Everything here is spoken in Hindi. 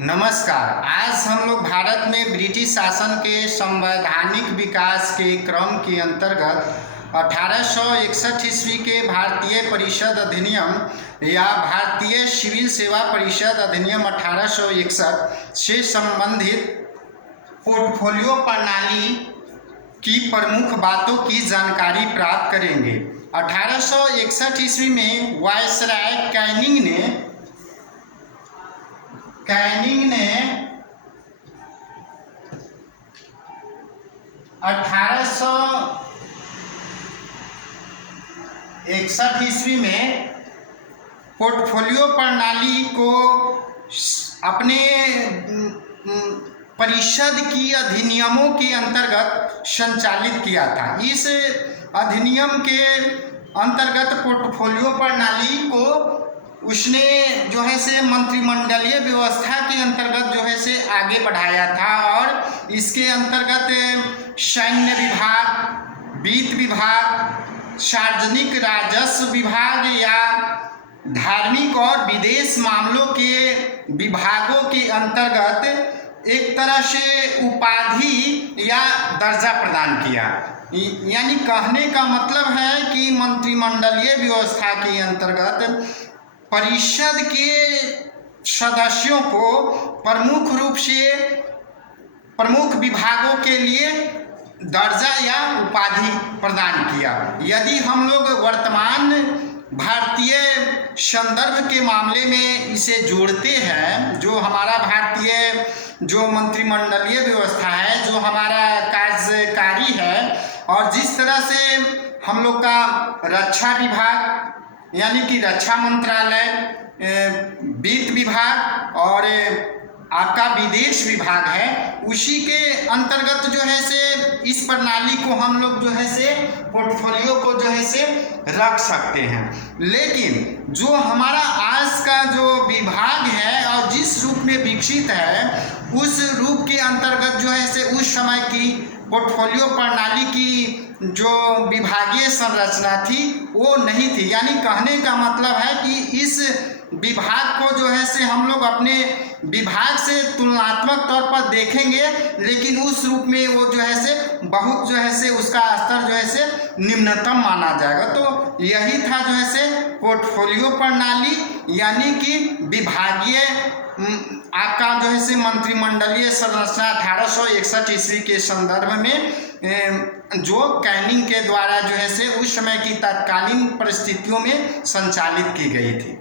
नमस्कार। आज हम लोग भारत में ब्रिटिश शासन के संवैधानिक विकास के क्रम के अंतर्गत 1861 ईस्वी के भारतीय परिषद अधिनियम या भारतीय सिविल सेवा परिषद अधिनियम 1861 से संबंधित पोर्टफोलियो प्रणाली की प्रमुख बातों की जानकारी प्राप्त करेंगे। 1861 ईस्वी में वायसराय कैनिंग ने 1861 ईस्वी में पोर्टफोलियो प्रणाली को अपने परिषद की अधिनियमों के अंतर्गत संचालित किया था। इस अधिनियम के अंतर्गत पोर्टफोलियो प्रणाली को उसने जो है से मंत्रिमंडलीय व्यवस्था के अंतर्गत जो है से आगे बढ़ाया था और इसके अंतर्गत सैन्य विभाग, वित्त विभाग, सार्वजनिक राजस्व विभाग या धार्मिक और विदेश मामलों के विभागों के अंतर्गत एक तरह से उपाधि या दर्जा प्रदान किया। यानी कहने का मतलब है कि मंत्रिमंडलीय व्यवस्था के अंतर्गत परिषद के सदस्यों को प्रमुख रूप से प्रमुख विभागों के लिए दर्जा या उपाधि प्रदान किया। यदि हम लोग वर्तमान भारतीय संदर्भ के मामले में इसे जोड़ते हैं, जो हमारा भारतीय जो मंत्रिमंडलीय व्यवस्था है, जो हमारा कार्यकारी है और जिस तरह से हम लोग का रक्षा विभाग यानी कि रक्षा मंत्रालय, वित्त विभाग और आपका विदेश विभाग है, उसी के अंतर्गत जो है से इस प्रणाली को हम लोग जो है से पोर्टफोलियो को जो है से रख सकते हैं। लेकिन जो हमारा आज का जो विभाग है और जिस रूप में विकसित है, उस रूप के अंतर्गत जो है से उस समय की पोर्टफोलियो प्रणाली की जो विभागीय संरचना थी वो नहीं थी। यानी कहने का मतलब है कि इस विभाग को जो है से हम लोग अपने विभाग से तुलनात्मक तौर पर देखेंगे, लेकिन उस रूप में वो जो है से बहुत जो है से उसका स्तर जो है से निम्नतम माना जाएगा। तो यही था जो है से पोर्टफोलियो प्रणाली, यानी कि विभागीय आपका जो है से मंत्रिमंडलीय संरचना 1861 ईस्वी के संदर्भ में जो कैनिंग के द्वारा जो है से उस समय की तत्कालीन परिस्थितियों में संचालित की गई थी।